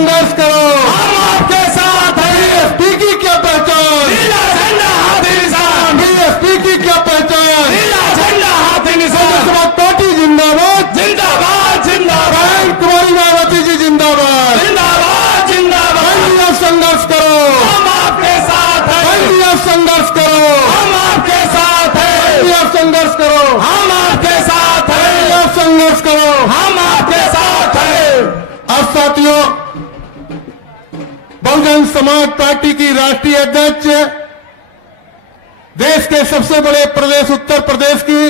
संघर्ष करो, हम आपके साथ हैं। बीएसपी की क्या पहचान, नीला झंडा हाथी निशान, बीएसपी की क्या पहचान, नीला झंडा हाथी निशान, समाजवादी पार्टी जिंदाबाद, जिंदाबाद जिंदाबाद, कुमारी मायावती जी जिंदाबाद, जिंदाबाद जिंदाबाद, संघर्ष करो, हम आपके साथ हैं। संघर्ष करो, हम आपके साथ हैं। संघर्ष करो, हम आपके साथ हैं। संघर्ष करो। हम आपके साथ हैं। अब साथियों, बहुजन समाज पार्टी की राष्ट्रीय अध्यक्ष, देश के सबसे बड़े प्रदेश उत्तर प्रदेश की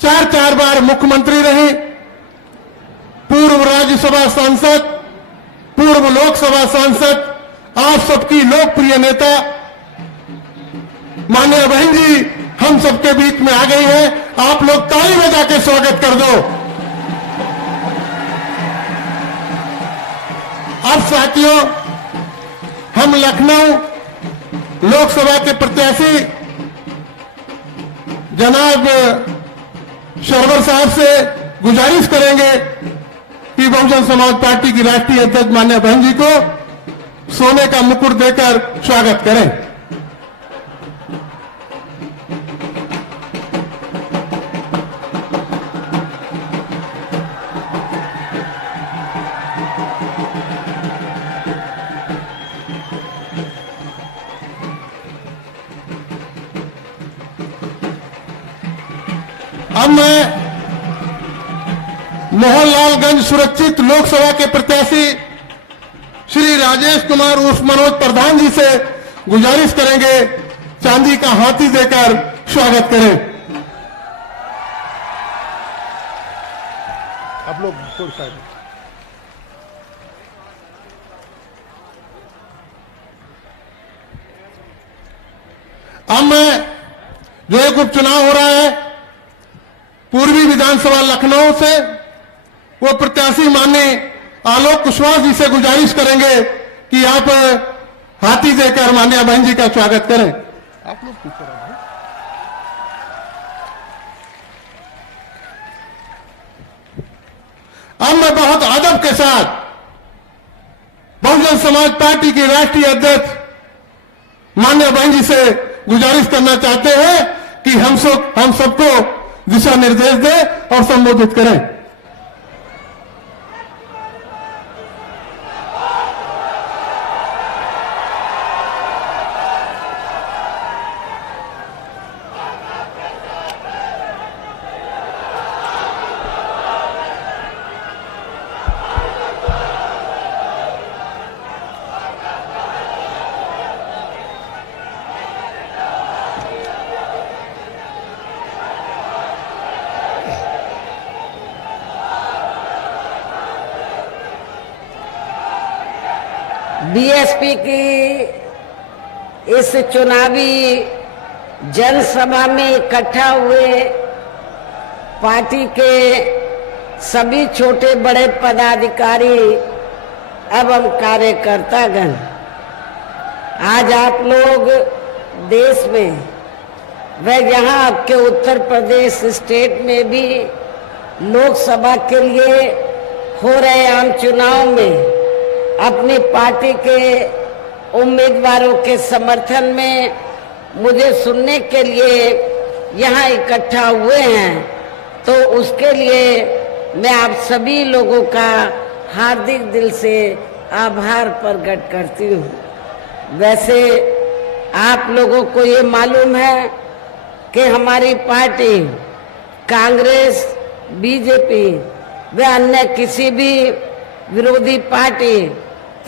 4 बार मुख्यमंत्री रही, पूर्व राज्यसभा सांसद, पूर्व लोकसभा सांसद, आप सबकी लोकप्रिय नेता माननीय बहन जी हम सबके बीच में आ गई है। आप लोग ताली बजा के स्वागत कर दो। अब साथियों, हम लखनऊ लोकसभा के प्रत्याशी जनाब शरवर साहब से गुजारिश करेंगे कि बहुजन समाज पार्टी की राष्ट्रीय अध्यक्ष माननीय बहन जी को सोने का मुकुट देकर स्वागत करें। अब मैं मोहनलालगंज सुरक्षित लोकसभा के प्रत्याशी श्री राजेश कुमार उर्फ मनोज प्रधान जी से गुजारिश करेंगे चांदी का हाथी देकर स्वागत करें। आप लोग अब मैं जो एक उपचुनाव हो रहा है पूर्वी विधानसभा लखनऊ से, वो प्रत्याशी माननीय आलोक कुशवाहा जी से गुजारिश करेंगे कि आप हाथी देकर माननीय बहन जी का स्वागत करें। आप लोग पीछे रहो। अब मैं बहुत अदब के साथ बहुजन समाज पार्टी की राष्ट्रीय अध्यक्ष माननीय बहन जी से गुजारिश करना चाहते हैं कि हम सबको दिशा निर्देश दें और संबोधित करें। बीएसपी की इस चुनावी जनसभा में इकट्ठा हुए पार्टी के सभी छोटे बड़े पदाधिकारी एवं कार्यकर्तागण, आज आप लोग देश में व यहाँ आपके उत्तर प्रदेश स्टेट में भी लोकसभा के लिए हो रहे आम चुनाव में अपनी पार्टी के उम्मीदवारों के समर्थन में मुझे सुनने के लिए यहाँ इकट्ठा हुए हैं, तो उसके लिए मैं आप सभी लोगों का हार्दिक दिल से आभार प्रकट करती हूँ। वैसे आप लोगों को ये मालूम है कि हमारी पार्टी कांग्रेस, बीजेपी व अन्य किसी भी विरोधी पार्टी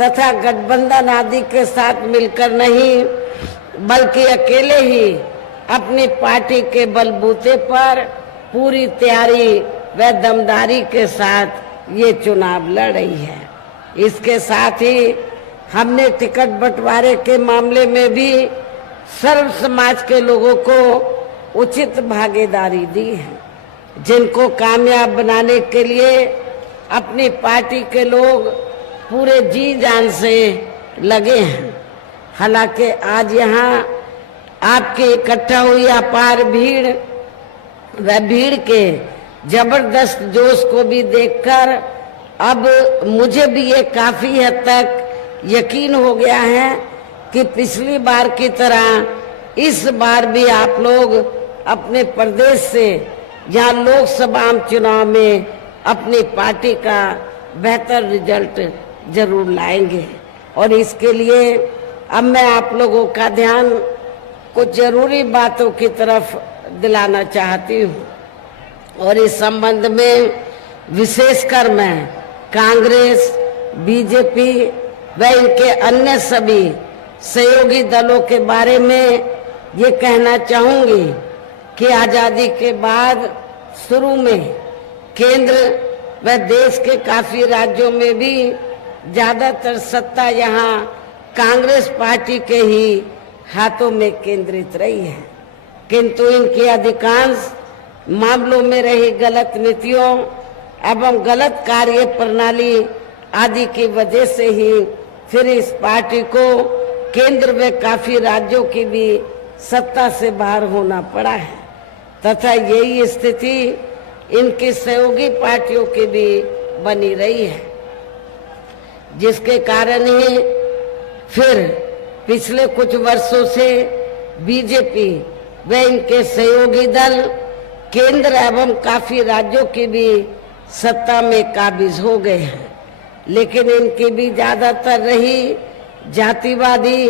तथा गठबंधन आदि के साथ मिलकर नहीं, बल्कि अकेले ही अपनी पार्टी के बलबूते पर पूरी तैयारी व दमदारी के साथ ये चुनाव लड़ रही है। इसके साथ ही हमने टिकट बंटवारे के मामले में भी सर्व समाज के लोगों को उचित भागीदारी दी है, जिनको कामयाब बनाने के लिए अपनी पार्टी के लोग पूरे जी जान से लगे हैं। हालांकि आज यहाँ आपके इकट्ठा हुई अपार भीड़ व भीड़ के जबरदस्त जोश को भी देखकर अब मुझे भी ये काफी हद तक यकीन हो गया है कि पिछली बार की तरह इस बार भी आप लोग अपने प्रदेश से या लोकसभा चुनाव में अपनी पार्टी का बेहतर रिजल्ट जरूर लाएंगे। और इसके लिए अब मैं आप लोगों का ध्यान कुछ जरूरी बातों की तरफ दिलाना चाहती हूँ। और इस संबंध में विशेषकर मैं कांग्रेस, बीजेपी व इनके अन्य सभी सहयोगी दलों के बारे में ये कहना चाहूंगी कि आजादी के बाद शुरू में केंद्र व देश के काफी राज्यों में भी ज्यादातर सत्ता यहाँ कांग्रेस पार्टी के ही हाथों में केंद्रित रही है, किंतु इनकी अधिकांश मामलों में रही गलत नीतियों एवं गलत कार्य प्रणाली आदि की वजह से ही फिर इस पार्टी को केंद्र में काफी राज्यों की भी सत्ता से बाहर होना पड़ा है तथा यही स्थिति इनकी सहयोगी पार्टियों की भी बनी रही है, जिसके कारण ही फिर पिछले कुछ वर्षों से बीजेपी व इनके सहयोगी दल केंद्र एवं काफी राज्यों की भी सत्ता में काबिज हो गए हैं। लेकिन इनकी भी ज्यादातर रही जातिवादी,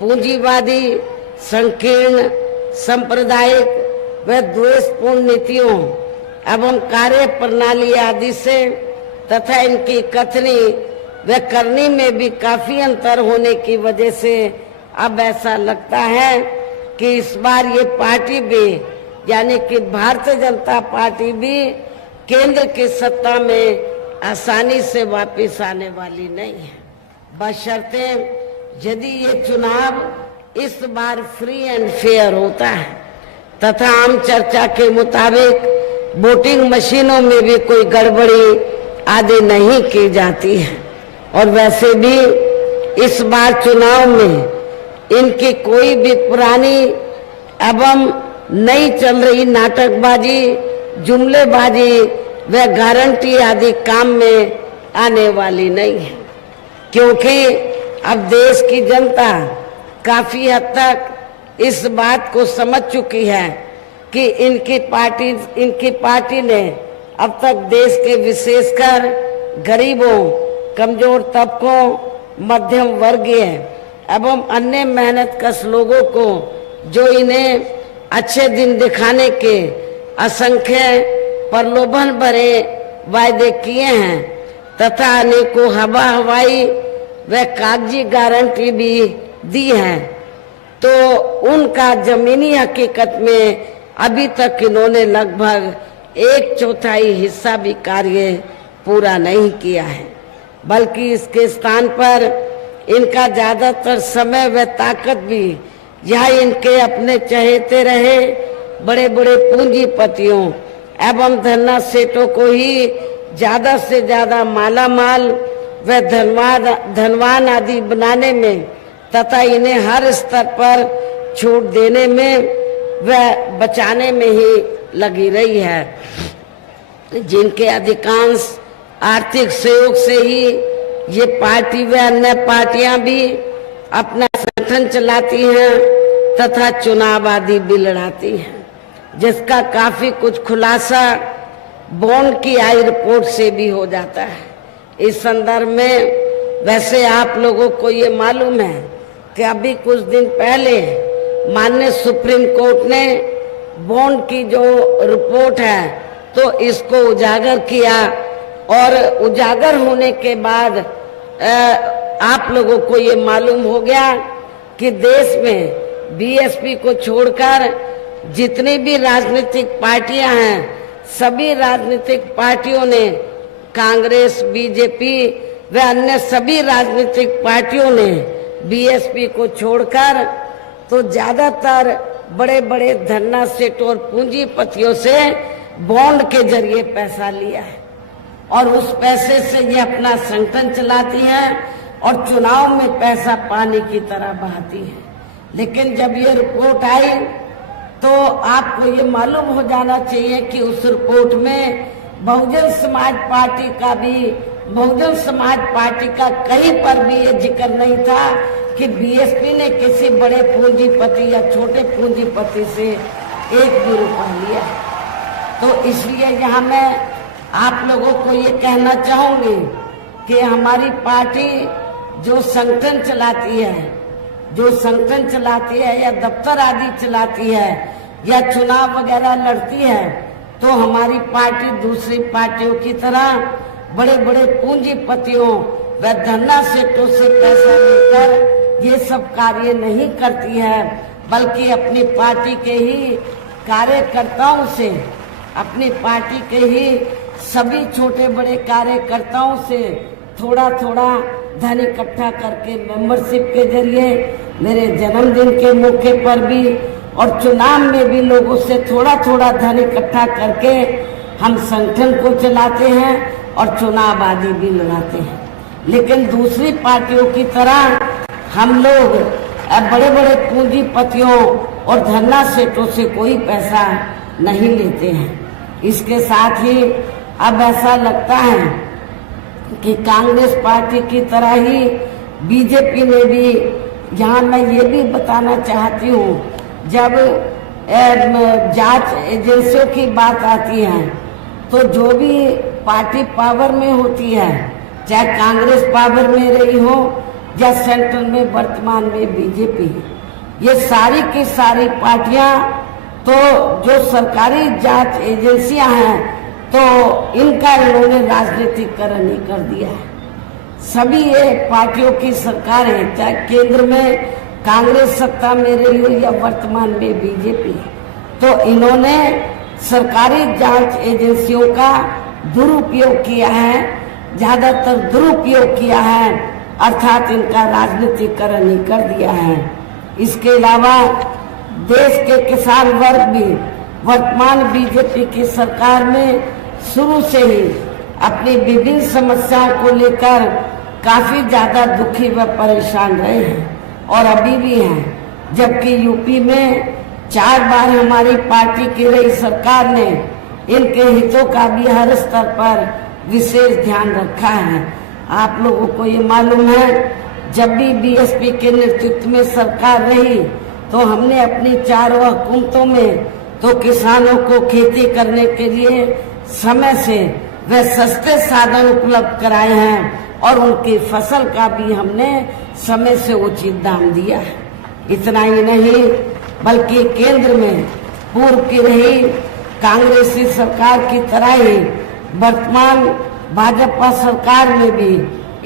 पूंजीवादी, संकीर्ण, सांप्रदायिक व द्वेषपूर्ण नीतियों एवं कार्य प्रणाली आदि से तथा इनकी कथनी व करनी में भी काफी अंतर होने की वजह से अब ऐसा लगता है कि इस बार ये पार्टी भी यानी कि भारतीय जनता पार्टी भी केंद्र की सत्ता में आसानी से वापस आने वाली नहीं है, बशर्ते यदि ये चुनाव इस बार फ्री एंड फेयर होता है तथा आम चर्चा के मुताबिक वोटिंग मशीनों में भी कोई गड़बड़ी आदि नहीं की जाती है। और वैसे भी इस बार चुनाव में इनकी कोई भी पुरानी एवं नई चल रही नाटकबाजी, जुमलेबाजी व गारंटी आदि काम में आने वाली नहीं है, क्योंकि अब देश की जनता काफी हद तक इस बात को समझ चुकी है कि इनकी पार्टी ने अब तक देश के विशेषकर गरीबों, कमजोर तबकों, मध्यम वर्गीय एवं अन्य मेहनतकश लोगों को जो इन्हें अच्छे दिन दिखाने के असंख्य प्रलोभन भरे वायदे किए हैं तथा अनेकों हवाई व कागजी गारंटी भी दी है, तो उनका जमीनी हकीकत में अभी तक इन्होंने लगभग 1/4 हिस्सा भी कार्य पूरा नहीं किया है, बल्कि इसके स्थान पर इनका ज्यादातर समय व ताकत भी यह इनके अपने चहेते रहे बड़े बड़े पूंजीपतियों एवं धन्ना सेठों को ही ज्यादा से ज्यादा माला माल व धनवान आदि बनाने में तथा इन्हें हर स्तर पर छूट देने में व बचाने में ही लगी रही है, जिनके अधिकांश आर्थिक सहयोग से ही ये पार्टी व अन्य पार्टियां भी अपना संगठन चलाती हैं तथा चुनाव आदि भी लड़ाती हैं, जिसका काफी कुछ खुलासा बॉन्ड की आई रिपोर्ट से भी हो जाता है। इस संदर्भ में वैसे आप लोगों को ये मालूम है कि अभी कुछ दिन पहले माननीय सुप्रीम कोर्ट ने बॉन्ड की जो रिपोर्ट है तो इसको उजागर किया और उजागर होने के बाद आप लोगों को ये मालूम हो गया कि देश में बीएसपी को छोड़कर जितनी भी राजनीतिक पार्टियां हैं सभी राजनीतिक पार्टियों ने, कांग्रेस, बीजेपी व अन्य सभी राजनीतिक पार्टियों ने बीएसपी को छोड़कर तो ज्यादातर बड़े बड़े धन्ना सेठों और पूंजीपतियों से बॉन्ड के जरिए पैसा लिया है और उस पैसे से ये अपना संगठन चलाती हैं और चुनाव में पैसा पानी की तरह बहाती है। लेकिन जब ये रिपोर्ट आई तो आपको ये मालूम हो जाना चाहिए कि उस रिपोर्ट में बहुजन समाज पार्टी का भी बहुजन समाज पार्टी का कहीं पर भी ये जिक्र नहीं था कि बीएसपी ने किसी बड़े पूंजीपति या छोटे पूंजीपति से एक भी रुपया लिया। तो इसलिए यहाँ मैं आप लोगों को ये कहना चाहूंगी कि हमारी पार्टी जो संगठन चलाती है या दफ्तर आदि चलाती है या चुनाव वगैरह लड़ती है, तो हमारी पार्टी दूसरी पार्टियों की तरह बड़े बड़े पूंजीपतियों व धन्ना सेठों से पैसा लेकर ये सब कार्य नहीं करती है, बल्कि अपनी पार्टी के ही कार्यकर्ताओं से, अपनी पार्टी के ही सभी छोटे बड़े कार्यकर्ताओं से थोड़ा थोड़ा धन इकट्ठा करके मेंबरशिप के जरिए, मेरे जन्मदिन के मौके पर भी और चुनाव में भी लोगों से थोड़ा थोड़ा धन इकट्ठा करके हम संगठन को चलाते हैं और चुनाव आदि भी लड़ाते हैं। लेकिन दूसरी पार्टियों की तरह हम लोग बड़े बड़े पूंजीपतियों और धन्ना सेठों से कोई पैसा नहीं लेते हैं। इसके साथ ही अब ऐसा लगता है कि कांग्रेस पार्टी की तरह ही बीजेपी ने भी, यहाँ मैं ये भी बताना चाहती हूँ, जब जांच एजेंसियों की बात आती है तो जो भी पार्टी पावर में होती है, चाहे कांग्रेस पावर में रही हो या सेंट्रल में वर्तमान में बीजेपी, ये सारी की सारी पार्टियां तो जो सरकारी जांच एजेंसियां हैं तो इनका इन्होंने राजनीतिकरण ही कर दिया है। सभी ये पार्टियों की सरकार है, चाहे केंद्र में कांग्रेस सत्ता में रही हो या वर्तमान में बीजेपी, तो इन्होंने सरकारी जांच एजेंसियों का दुरुपयोग किया है, ज्यादातर दुरुपयोग किया है, अर्थात इनका राजनीतिकरण ही कर दिया है। इसके अलावा देश के किसान वर्ग भी वर्तमान बीजेपी की सरकार में शुरू से ही अपनी विभिन्न समस्याओं को लेकर काफी ज्यादा दुखी व परेशान रहे हैं और अभी भी हैं। जबकि यूपी में 4 बार हमारी पार्टी की रही सरकार ने इनके हितों का भी हर स्तर पर विशेष ध्यान रखा है। आप लोगों को ये मालूम है, जब भी बीएसपी के नेतृत्व में सरकार रही तो हमने अपनी 4 हुकूमतों में तो किसानों को खेती करने के लिए समय से वे सस्ते साधन उपलब्ध कराए हैं और उनकी फसल का भी हमने समय से उचित दाम दिया है। इतना ही नहीं, बल्कि केंद्र में पूर्व की रही कांग्रेसी सरकार की तरह ही वर्तमान भाजपा सरकार में भी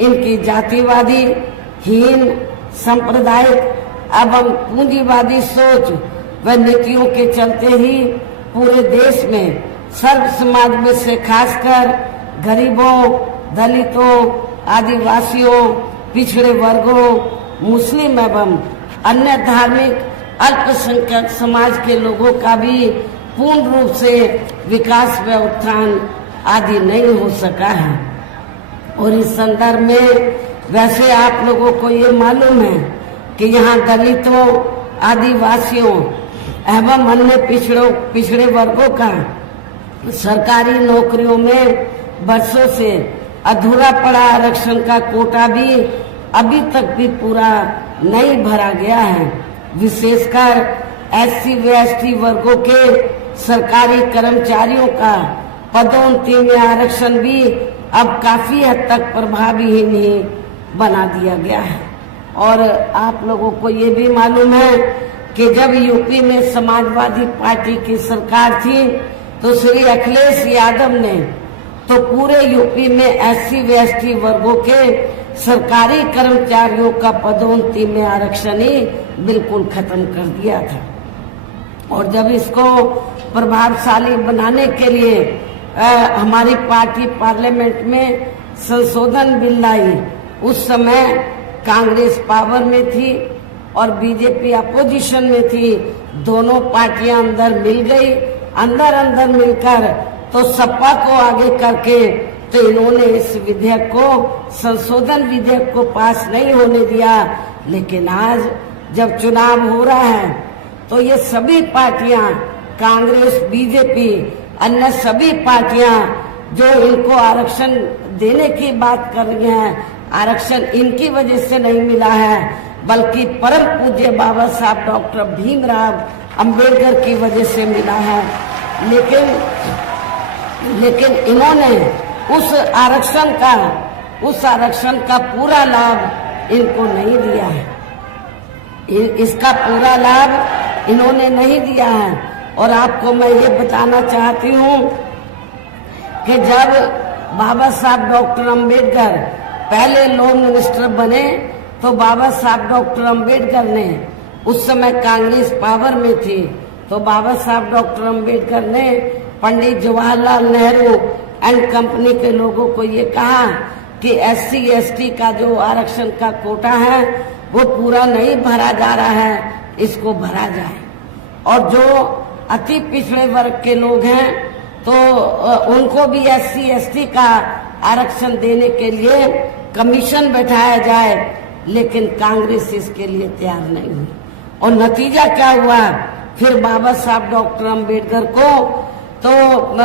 इनकी जातिवादी, हीन, सांप्रदायिक एवं पूंजीवादी सोच व नीतियों के चलते ही पूरे देश में सर्व समाज में से खासकर गरीबों, दलितों, आदिवासियों, पिछड़े वर्गों, मुस्लिम एवं अन्य धार्मिक अल्पसंख्यक समाज के लोगों का भी पूर्ण रूप से विकास व उत्थान आदि नहीं हो सका है। और इस संदर्भ में वैसे आप लोगों को ये मालूम है कि यहाँ दलितों, आदिवासियों एवं अन्य पिछड़े वर्गों का सरकारी नौकरियों में वर्षों से अधूरा पड़ा आरक्षण का कोटा भी अभी तक भी पूरा नहीं भरा गया है। विशेषकर एससी व एसटी वर्गों के सरकारी कर्मचारियों का पदोन्नति में आरक्षण भी अब काफी हद तक प्रभावी ही नहीं बना दिया गया है। और आप लोगों को ये भी मालूम है कि जब यूपी में समाजवादी पार्टी की सरकार थी तो श्री अखिलेश यादव ने तो पूरे यूपी में एससी व एसटी वर्गों के सरकारी कर्मचारियों का पदोन्नति में आरक्षण ही बिल्कुल खत्म कर दिया था। और जब इसको प्रभावशाली बनाने के लिए हमारी पार्टी पार्लियामेंट में संशोधन बिल लाई, उस समय कांग्रेस पावर में थी और बीजेपी अपोजिशन में थी। दोनों पार्टियां अंदर मिल गई, अंदर मिलकर तो सपा को आगे करके तो इन्होंने इस विधेयक को, संशोधन विधेयक को पास नहीं होने दिया। लेकिन आज जब चुनाव हो रहा है तो ये सभी पार्टियां, कांग्रेस, बीजेपी, अन्य सभी पार्टियां जो इनको आरक्षण देने की बात कर रही हैं, आरक्षण इनकी वजह से नहीं मिला है, बल्कि परम पूज्य बाबा साहब डॉक्टर भीमराव अंबेडकर की वजह से मिला है। लेकिन इन्होंने उस आरक्षण का पूरा लाभ इनको नहीं दिया है। इसका पूरा लाभ इन्होंने नहीं दिया है। और आपको मैं ये बताना चाहती हूँ कि जब बाबा साहब डॉक्टर अंबेडकर पहले लॉ मिनिस्टर बने तो बाबा साहब डॉक्टर अंबेडकर ने, उस समय कांग्रेस पावर में थी, तो बाबा साहब डॉक्टर अंबेडकर ने पंडित जवाहरलाल नेहरू एंड कंपनी के लोगों को ये कहा कि SC ST का जो आरक्षण का कोटा है वो पूरा नहीं भरा जा रहा है, इसको भरा जाए। और जो अति पिछड़े वर्ग के लोग हैं तो उनको भी SC ST का आरक्षण देने के लिए कमीशन बैठाया जाए, लेकिन कांग्रेस इसके लिए तैयार नहीं हुई। और नतीजा क्या हुआ, फिर बाबा साहब डॉक्टर अंबेडकर को तो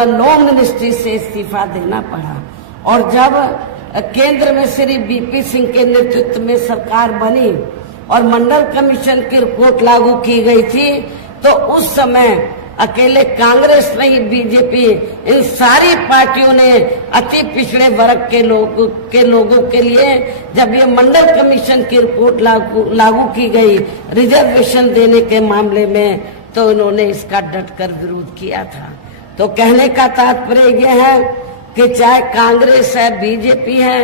लॉ मिनिस्ट्री से इस्तीफा देना पड़ा। और जब केंद्र में श्री BP सिंह के नेतृत्व में सरकार बनी और मंडल कमीशन की रिपोर्ट लागू की गई थी, तो उस समय अकेले कांग्रेस नहीं, बीजेपी, इन सारी पार्टियों ने अति पिछड़े वर्ग के लोगों के लिए जब ये मंडल कमीशन की रिपोर्ट लागू की गई रिजर्वेशन देने के मामले में, तो इन्होंने इसका डटकर विरोध किया था। तो कहने का तात्पर्य यह है कि चाहे कांग्रेस है, बीजेपी है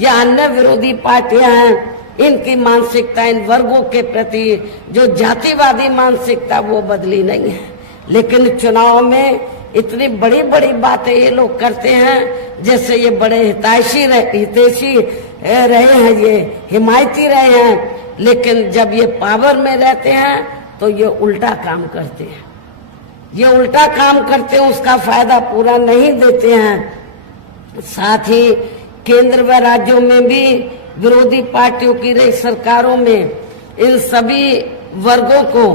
या अन्य विरोधी पार्टियां हैं, इनकी मानसिकता इन वर्गों के प्रति जो जातिवादी मानसिकता वो बदली नहीं है। लेकिन चुनाव में इतनी बड़ी बड़ी बातें ये लोग करते हैं जैसे ये बड़े हितैषी रहे हैं, ये हिमायती रहे हैं, लेकिन जब ये पावर में रहते हैं तो ये उल्टा काम करते हैं। ये उल्टा काम करते हैं, उसका फायदा पूरा नहीं देते हैं। साथ ही केंद्र व राज्यों में भी विरोधी पार्टियों की रही सरकारों में इन सभी वर्गों को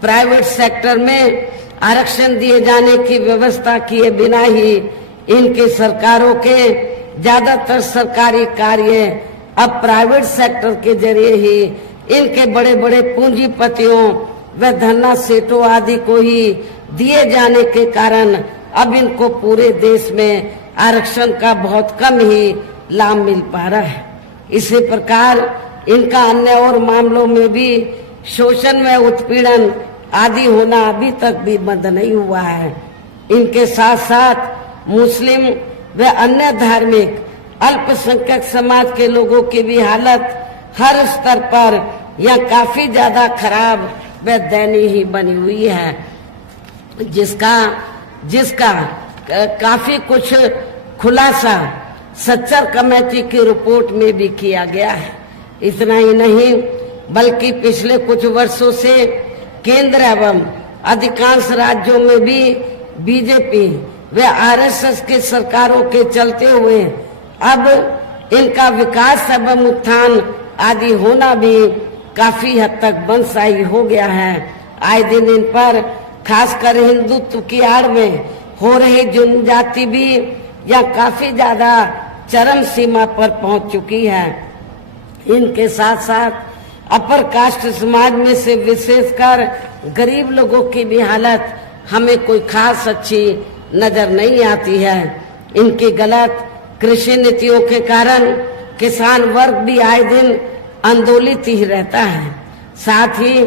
प्राइवेट सेक्टर में आरक्षण दिए जाने की व्यवस्था किए बिना ही इनके सरकारों के ज्यादातर सरकारी कार्य अब प्राइवेट सेक्टर के जरिए ही इनके बड़े बड़े पूंजीपतियों व धन्ना सेठों आदि को ही दिए जाने के कारण अब इनको पूरे देश में आरक्षण का बहुत कम ही लाभ मिल पा रहा है। इसी प्रकार इनका अन्य और मामलों में भी शोषण व उत्पीड़न आदि होना अभी तक भी बंद नहीं हुआ है। इनके साथ साथ मुस्लिम व अन्य धार्मिक अल्पसंख्यक समाज के लोगों की भी हालत हर स्तर पर या काफी ज्यादा खराब व दयनीय ही बनी हुई है, जिसका काफी कुछ खुलासा सच्चर कमेटी की रिपोर्ट में भी किया गया है। इतना ही नहीं बल्कि पिछले कुछ वर्षों से केंद्र एवं अधिकांश राज्यों में भी बीजेपी व RSS के सरकारों के चलते हुए अब इनका विकास एवं उत्थान आदि होना भी काफी हद तक बंदशाही हो गया है। आए दिन इन पर खासकर हिंदुत्व की आड़ में हो रही जनजाति भी या काफी ज्यादा चरम सीमा पर पहुंच चुकी है। इनके साथ साथ अपर कास्ट समाज में से विशेषकर गरीब लोगों की भी हालत हमें कोई खास अच्छी नजर नहीं आती है। इनकी गलत कृषि नीतियों के कारण किसान वर्ग भी आए दिन आंदोलित ही रहता है। साथ ही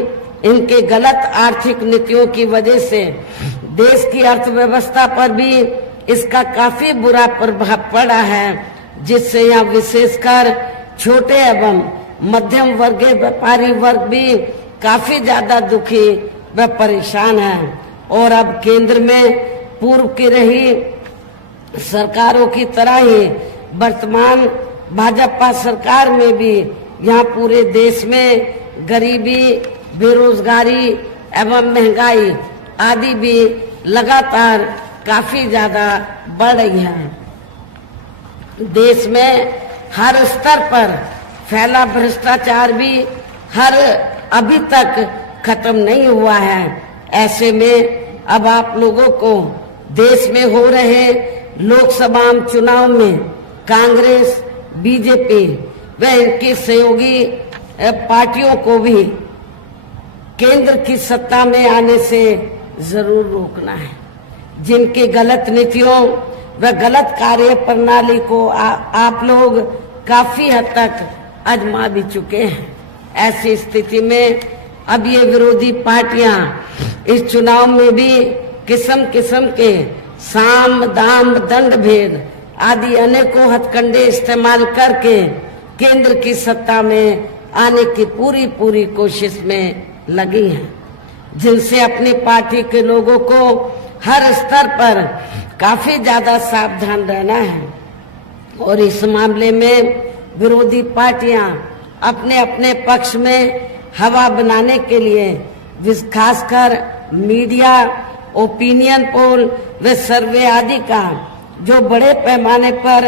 इनके गलत आर्थिक नीतियों की वजह से देश की अर्थव्यवस्था पर भी इसका काफी बुरा प्रभाव पड़ा है, जिससे यहाँ विशेषकर छोटे एवं मध्यम वर्गीय व्यापारी वर्ग भी काफी ज्यादा दुखी व परेशान है। और अब केंद्र में पूर्व की रही सरकारों की तरह ही वर्तमान भाजपा सरकार में भी यहाँ पूरे देश में गरीबी, बेरोजगारी एवं महंगाई आदि भी लगातार काफी ज्यादा बढ़ रही है। देश में हर स्तर पर फैला भ्रष्टाचार भी अभी तक खत्म नहीं हुआ है। ऐसे में अब आप लोगों को देश में हो रहे लोकसभा चुनाव में कांग्रेस, बीजेपी व इनकी सहयोगी पार्टियों को भी केंद्र की सत्ता में आने से जरूर रोकना है। जिनकी गलत नीतियों व गलत कार्य प्रणाली को आप लोग काफी हद तक आजमा भी चुके हैं। ऐसी स्थिति में अब ये विरोधी पार्टियां इस चुनाव में भी किस्म किस्म के साम दाम दंड भेद आदि अनेकों हथकंडे इस्तेमाल करके केंद्र की सत्ता में आने की पूरी कोशिश में लगी हैं, जिनसे अपनी पार्टी के लोगों को हर स्तर पर काफी ज्यादा सावधान रहना है। और इस मामले में विरोधी पार्टियां अपने अपने पक्ष में हवा बनाने के लिए खासकर मीडिया, ओपिनियन पोल व सर्वे आदि का जो बड़े पैमाने पर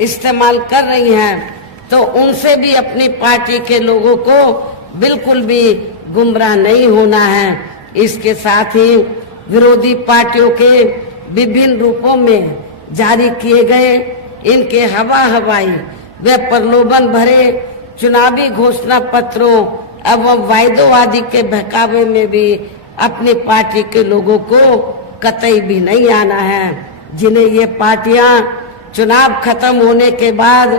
इस्तेमाल कर रही हैं, तो उनसे भी अपनी पार्टी के लोगों को बिल्कुल भी गुमराह नहीं होना है। इसके साथ ही विरोधी पार्टियों के विभिन्न रूपों में जारी किए गए इनके हवाई व प्रलोभन भरे चुनावी घोषणा पत्रों एवं वायदों आदि के बहकावे में भी अपनी पार्टी के लोगों को कतई भी नहीं आना है, जिन्हें ये पार्टियां चुनाव खत्म होने के बाद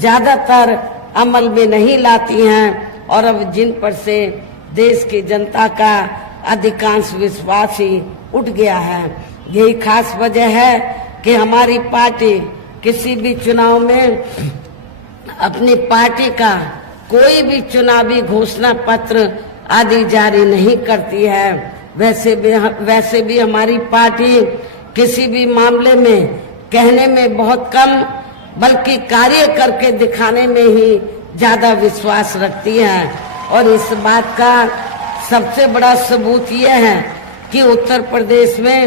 ज्यादातर अमल में नहीं लाती हैं और अब जिन पर से देश की जनता का अधिकांश विश्वास ही उठ गया है। यही खास वजह है कि हमारी पार्टी किसी भी चुनाव में अपनी पार्टी का कोई भी चुनावी घोषणा पत्र आदि जारी नहीं करती है। वैसे भी हमारी पार्टी किसी भी मामले में कहने में बहुत कम बल्कि कार्य करके दिखाने में ही ज्यादा विश्वास रखती है। और इस बात का सबसे बड़ा सबूत यह है कि उत्तर प्रदेश में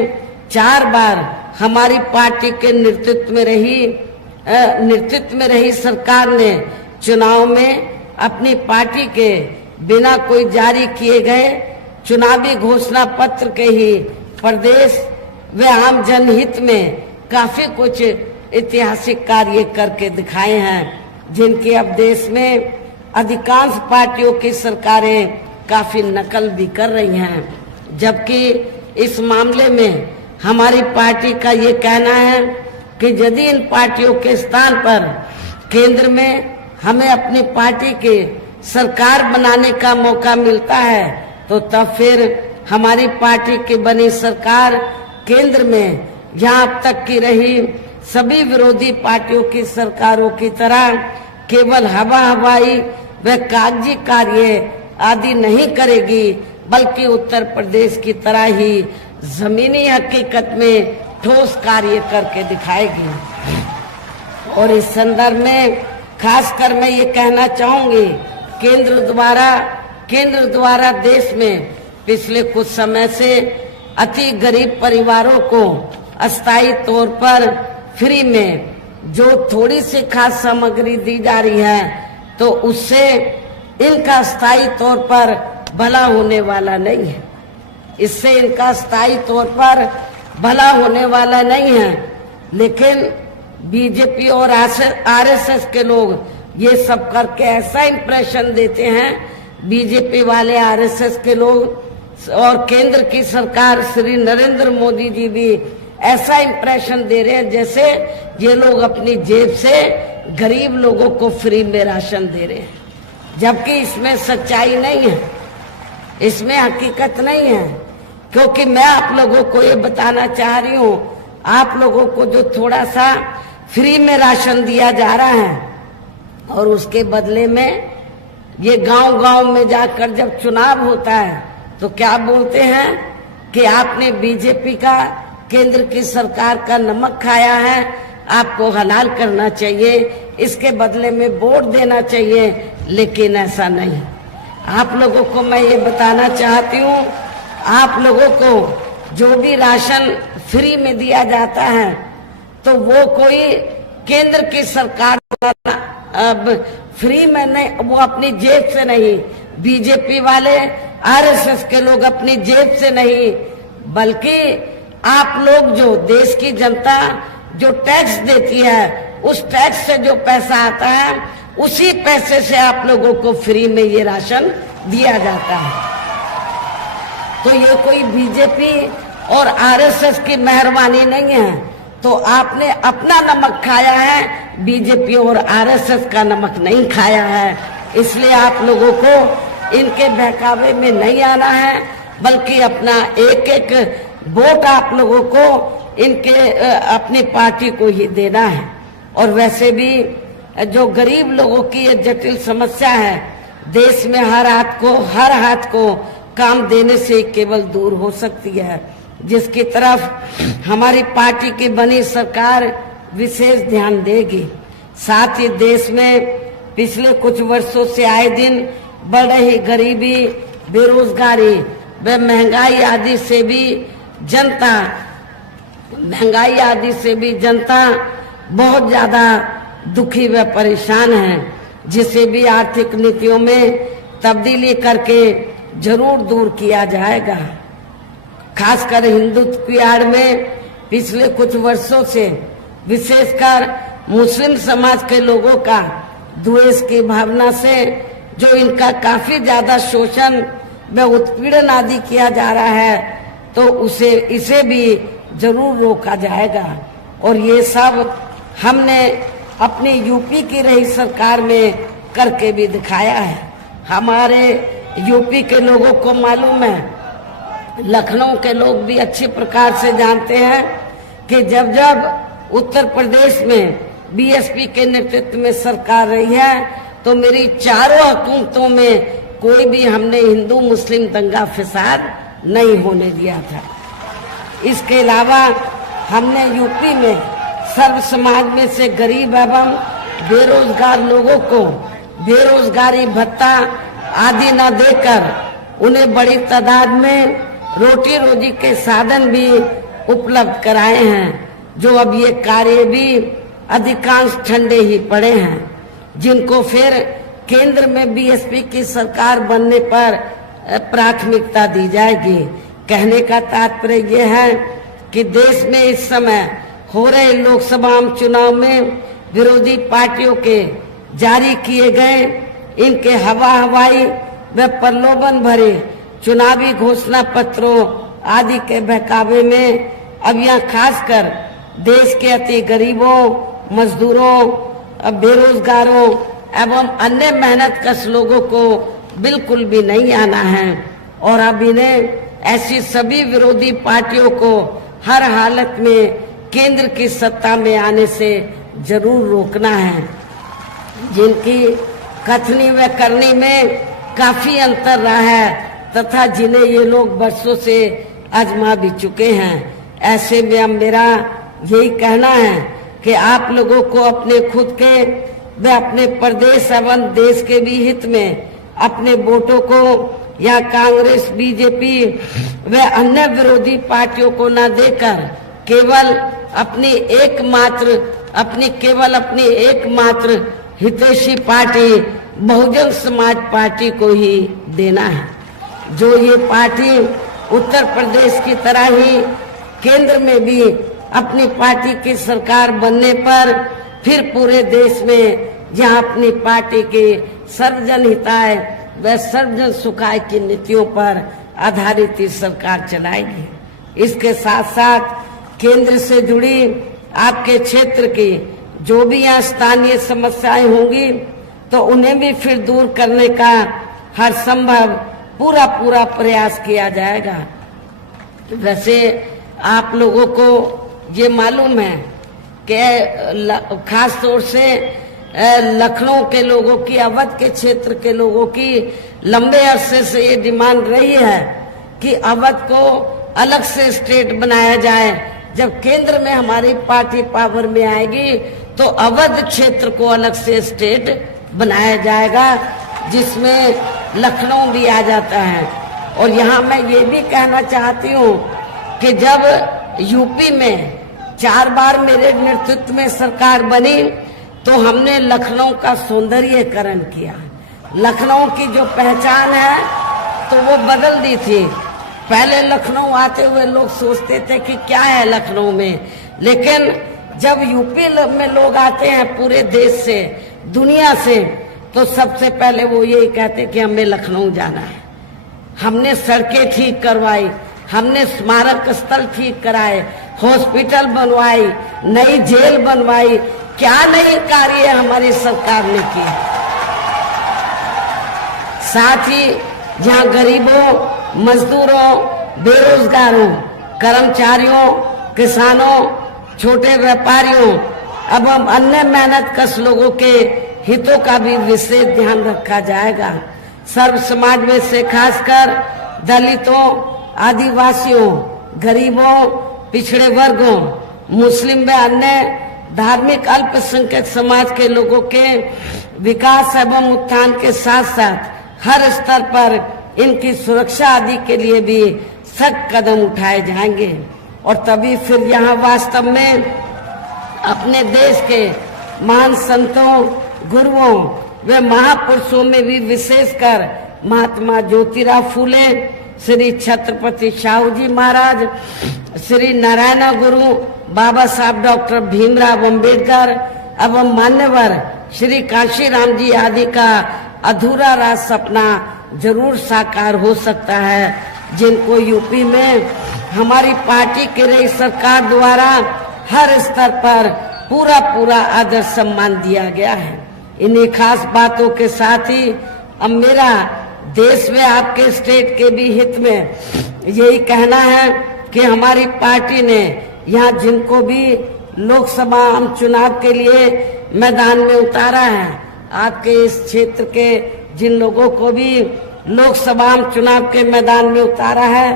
4 बार हमारी पार्टी के नेतृत्व में रही सरकार ने चुनाव में अपनी पार्टी के बिना कोई जारी किए गए चुनावी घोषणा पत्र के ही प्रदेश व आम जनहित में काफी कुछ ऐतिहासिक कार्य करके दिखाए हैं, जिनकी अब देश में अधिकांश पार्टियों की सरकारें काफी नकल भी कर रही हैं। जबकि इस मामले में हमारी पार्टी का ये कहना है कि यदि इन पार्टियों के स्थान पर केंद्र में हमें अपनी पार्टी के सरकार बनाने का मौका मिलता है, तो तब फिर हमारी पार्टी की बनी सरकार केंद्र में यहाँ अब तक की रही सभी विरोधी पार्टियों की सरकारों की तरह केवल हवाई व कागजी कार्य आदि नहीं करेगी, बल्कि उत्तर प्रदेश की तरह ही जमीनी हकीकत में ठोस कार्य करके दिखाएगी। और इस संदर्भ में खासकर मैं ये कहना चाहूंगी, केंद्र द्वारा देश में पिछले कुछ समय से अति गरीब परिवारों को अस्थायी तौर पर फ्री में जो थोड़ी सी खाद्य सामग्री दी जा रही है, तो उससे इनका स्थायी तौर पर भला होने वाला नहीं है। इससे इनका स्थायी तौर पर भला होने वाला नहीं है। लेकिन बीजेपी और आरएसएस के लोग ये सब करके ऐसा इंप्रेशन देते हैं, बीजेपी वाले, आरएसएस के लोग और केंद्र की सरकार श्री नरेंद्र मोदी जी भी ऐसा इंप्रेशन दे रहे हैं जैसे ये लोग अपनी जेब से गरीब लोगों को फ्री में राशन दे रहे हैं, जबकि इसमें सच्चाई नहीं है, इसमें हकीकत नहीं है। क्योंकि मैं आप लोगों को ये बताना चाह रही हूँ, आप लोगों को जो थोड़ा सा फ्री में राशन दिया जा रहा है और उसके बदले में ये गांव में जाकर जब चुनाव होता है तो क्या बोलते हैं कि आपने बीजेपी का, केंद्र की सरकार का नमक खाया है, आपको हलाल करना चाहिए, इसके बदले में वोट देना चाहिए। लेकिन ऐसा नहीं। आप लोगों को मैं ये बताना चाहती हूँ, आप लोगों को जो भी राशन फ्री में दिया जाता है तो वो कोई केंद्र की सरकार अब फ्री में नहीं, वो अपनी जेब से नहीं, बीजेपी वाले आरएसएस के लोग अपनी जेब से नहीं, बल्कि आप लोग जो देश की जनता जो टैक्स देती है उस टैक्स से जो पैसा आता है उसी पैसे से आप लोगों को फ्री में ये राशन दिया जाता है। तो ये कोई बीजेपी और आरएसएस की मेहरबानी नहीं है। तो आपने अपना नमक खाया है, बीजेपी और आरएसएस का नमक नहीं खाया है। इसलिए आप लोगों को इनके बहकावे में नहीं आना है, बल्कि अपना एक एक वोट आप लोगों को इनके अपनी पार्टी को ही देना है। और वैसे भी जो गरीब लोगों की ये जटिल समस्या है, देश में हर हाथ को काम देने से केवल दूर हो सकती है, जिसकी तरफ हमारी पार्टी की बनी सरकार विशेष ध्यान देगी। साथ ही देश में पिछले कुछ वर्षों से आए दिन बढ़ रही गरीबी, बेरोजगारी व महंगाई आदि से भी जनता बहुत ज्यादा दुखी व परेशान है, जिसे भी आर्थिक नीतियों में तब्दीली करके जरूर दूर किया जाएगा। खासकर हिंदुत्व की आड़ में पिछले कुछ वर्षों से विशेषकर मुस्लिम समाज के लोगों का द्वेष की भावना से जो इनका काफी ज्यादा शोषण व उत्पीड़न आदि किया जा रहा है, तो इसे भी जरूर रोका जाएगा। और ये सब हमने अपनी यूपी की रही सरकार में करके भी दिखाया है। हमारे यूपी के लोगों को मालूम है, लखनऊ के लोग भी अच्छी प्रकार से जानते हैं कि जब जब उत्तर प्रदेश में बीएसपी के नेतृत्व में सरकार रही है, तो मेरी चारों हुकूमतों में कोई भी हमने हिंदू मुस्लिम दंगा फसाद नहीं होने दिया था। इसके अलावा हमने यूपी में सर्व समाज में से गरीब एवं बेरोजगार लोगों को बेरोजगारी भत्ता आदि न देकर उन्हें बड़ी तादाद में रोटी रोजी के साधन भी उपलब्ध कराए हैं, जो अब ये कार्य भी अधिकांश ठंडे ही पड़े हैं, जिनको फिर केंद्र में बीएसपी की सरकार बनने पर प्राथमिकता दी जाएगी। कहने का तात्पर्य यह है कि देश में इस समय हो रहे लोकसभा चुनाव में विरोधी पार्टियों के जारी किए गए इनके हवाई व प्रलोभन भरे चुनावी घोषणा पत्रों आदि के बहकावे में अब यहाँ खासकर देश के अति गरीबों, मजदूरों, बेरोजगारों एवं अन्य मेहनतकश लोगों को बिल्कुल भी नहीं आना है। और अब इन्हें ऐसी सभी विरोधी पार्टियों को हर हालत में केंद्र की सत्ता में आने से जरूर रोकना है, जिनकी कथनी व करनी में काफी अंतर रहा है तथा जिन्हें ये लोग बरसों से आजमा भी चुके हैं। ऐसे में अब मेरा यही कहना है कि आप लोगों को अपने खुद के व अपने प्रदेश एवं देश के भी हित में अपने वोटों को या कांग्रेस, बीजेपी व अन्य विरोधी पार्टियों को न देकर केवल अपनी एकमात्र हितैषी पार्टी बहुजन समाज पार्टी को ही देना है, जो ये पार्टी उत्तर प्रदेश की तरह ही केंद्र में भी अपनी पार्टी की सरकार बनने पर फिर पूरे देश में जहां अपनी पार्टी की सर्वजन हिताय व सर्वजन सुखाय की नीतियों पर आधारित सरकार चलाएगी। इसके साथ साथ केंद्र से जुड़ी आपके क्षेत्र की जो भी यहाँ स्थानीय समस्याएं होंगी, तो उन्हें भी फिर दूर करने का हर संभव पूरा प्रयास किया जाएगा। वैसे आप लोगों को ये मालूम है कि खास तौर से लखनऊ के लोगों की, अवध के क्षेत्र के लोगों की लंबे अरसे से ये डिमांड रही है कि अवध को अलग से स्टेट बनाया जाए। जब केंद्र में हमारी पार्टी पावर में आएगी तो अवध क्षेत्र को अलग से स्टेट बनाया जाएगा, जिसमें लखनऊ भी आ जाता है। और यहाँ मैं ये भी कहना चाहती हूँ कि जब यूपी में 4 बार मेरे नेतृत्व में सरकार बनी, तो हमने लखनऊ का सौंदर्यीकरण किया। लखनऊ की जो पहचान है तो वो बदल दी थी। पहले लखनऊ आते हुए लोग सोचते थे कि क्या है लखनऊ में, लेकिन जब यूपी में लोग आते हैं पूरे देश से, दुनिया से, तो सबसे पहले वो यही कहते कि हमें लखनऊ जाना है। हमने सड़कें ठीक करवाई, हमने स्मारक स्थल ठीक कराए, हॉस्पिटल बनवाई, नई जेल बनवाई। क्या नई कार्य हमारी सरकार ने की। साथ ही जहां गरीबों, मजदूरों, बेरोजगारों, कर्मचारियों, किसानों, छोटे व्यापारियों एवं अन्य मेहनतकश लोगों के हितों का भी विशेष ध्यान रखा जाएगा। सर्व समाज में से खासकर दलितों, आदिवासियों, गरीबों, पिछड़े वर्गों, मुस्लिम व अन्य धार्मिक अल्पसंख्यक समाज के लोगों के विकास एवं उत्थान के साथ साथ हर स्तर पर इनकी सुरक्षा आदि के लिए भी सख्त कदम उठाए जाएंगे। और तभी फिर यहाँ वास्तव में अपने देश के महान संतों, गुरुओं व महापुरुषों में भी विशेषकर महात्मा ज्योतिराव फूले, श्री छत्रपति शाहू जी महाराज, श्री नारायण गुरु, बाबा साहब डॉक्टर भीमराव अंबेडकर एवं मान्यवर श्री काशीराम जी आदि का अधूरा राज सपना जरूर साकार हो सकता है, जिनको यूपी में हमारी पार्टी की रही सरकार द्वारा हर स्तर पर पूरा आदर सम्मान दिया गया है। इन्हीं खास बातों के साथ ही अब मेरा देश में आपके स्टेट के भी हित में यही कहना है कि हमारी पार्टी ने यहाँ जिनको भी लोकसभा चुनाव के लिए मैदान में उतारा है, आपके इस क्षेत्र के जिन लोगों को भी लोकसभा चुनाव के मैदान में उतारा है,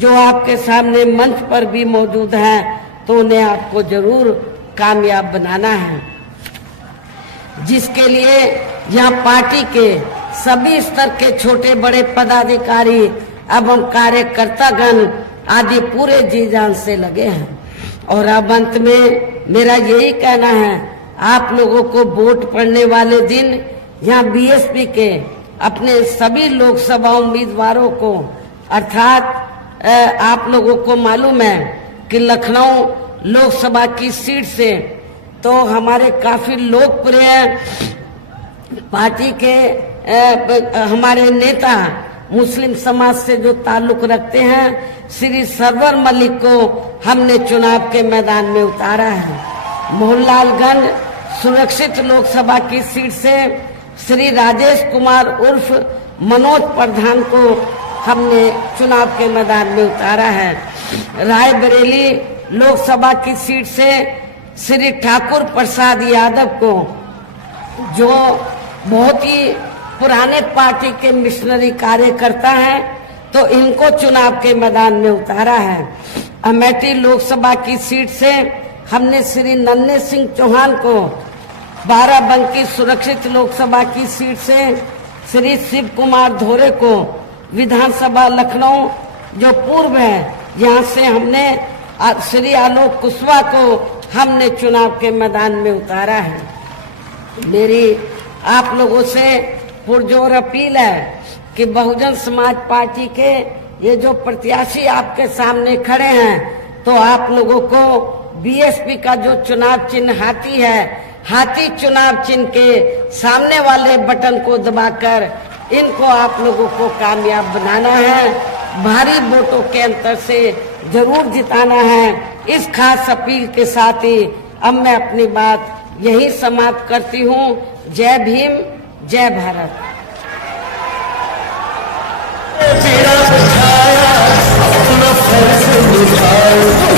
जो आपके सामने मंच पर भी मौजूद हैं, तो उन्हें आपको जरूर कामयाब बनाना है, जिसके लिए यहाँ पार्टी के सभी स्तर के छोटे बड़े पदाधिकारी एवं कार्यकर्तागण आदि पूरे जी जान से लगे हैं। और अब अंत में मेरा यही कहना है, आप लोगों को वोट पड़ने वाले दिन यहाँ बीएसपी के अपने सभी लोकसभा उम्मीदवारों को, अर्थात आप लोगों को मालूम है कि लखनऊ लोकसभा की सीट से तो हमारे काफी लोकप्रिय पार्टी के हमारे नेता मुस्लिम समाज से जो ताल्लुक रखते हैं, श्री सरवर मलिक को हमने चुनाव के मैदान में उतारा है। मोहनलालगंज सुरक्षित लोकसभा की सीट से श्री राजेश कुमार उर्फ मनोज प्रधान को हमने चुनाव के मैदान में उतारा है। रायबरेली लोकसभा की सीट से श्री ठाकुर प्रसाद यादव को, जो बहुत ही पुराने पार्टी के मिशनरी कार्यकर्ता हैं, तो इनको चुनाव के मैदान में उतारा है। अमेठी लोकसभा की सीट से हमने श्री नन्हे सिंह चौहान को, बाराबंकी सुरक्षित लोकसभा की सीट से श्री शिव कुमार धोरे को, विधानसभा लखनऊ जो पूर्व है यहाँ से हमने श्री आलोक कुशवाहा को हमने चुनाव के मैदान में उतारा है। मेरी आप लोगों से पुरजोर अपील है कि बहुजन समाज पार्टी के ये जो प्रत्याशी आपके सामने खड़े हैं, तो आप लोगों को बीएसपी का जो चुनाव चिन्ह हाथी है, हाथी चुनाव चिन्ह के सामने वाले बटन को दबाकर इनको आप लोगों को कामयाब बनाना है, भारी वोटों के अंतर से जरूर जिताना है। इस खास अपील के साथ ही अब मैं अपनी बात यही समाप्त करती हूँ। जय भीम, जय भारत। अपना फर्ज निभाओ,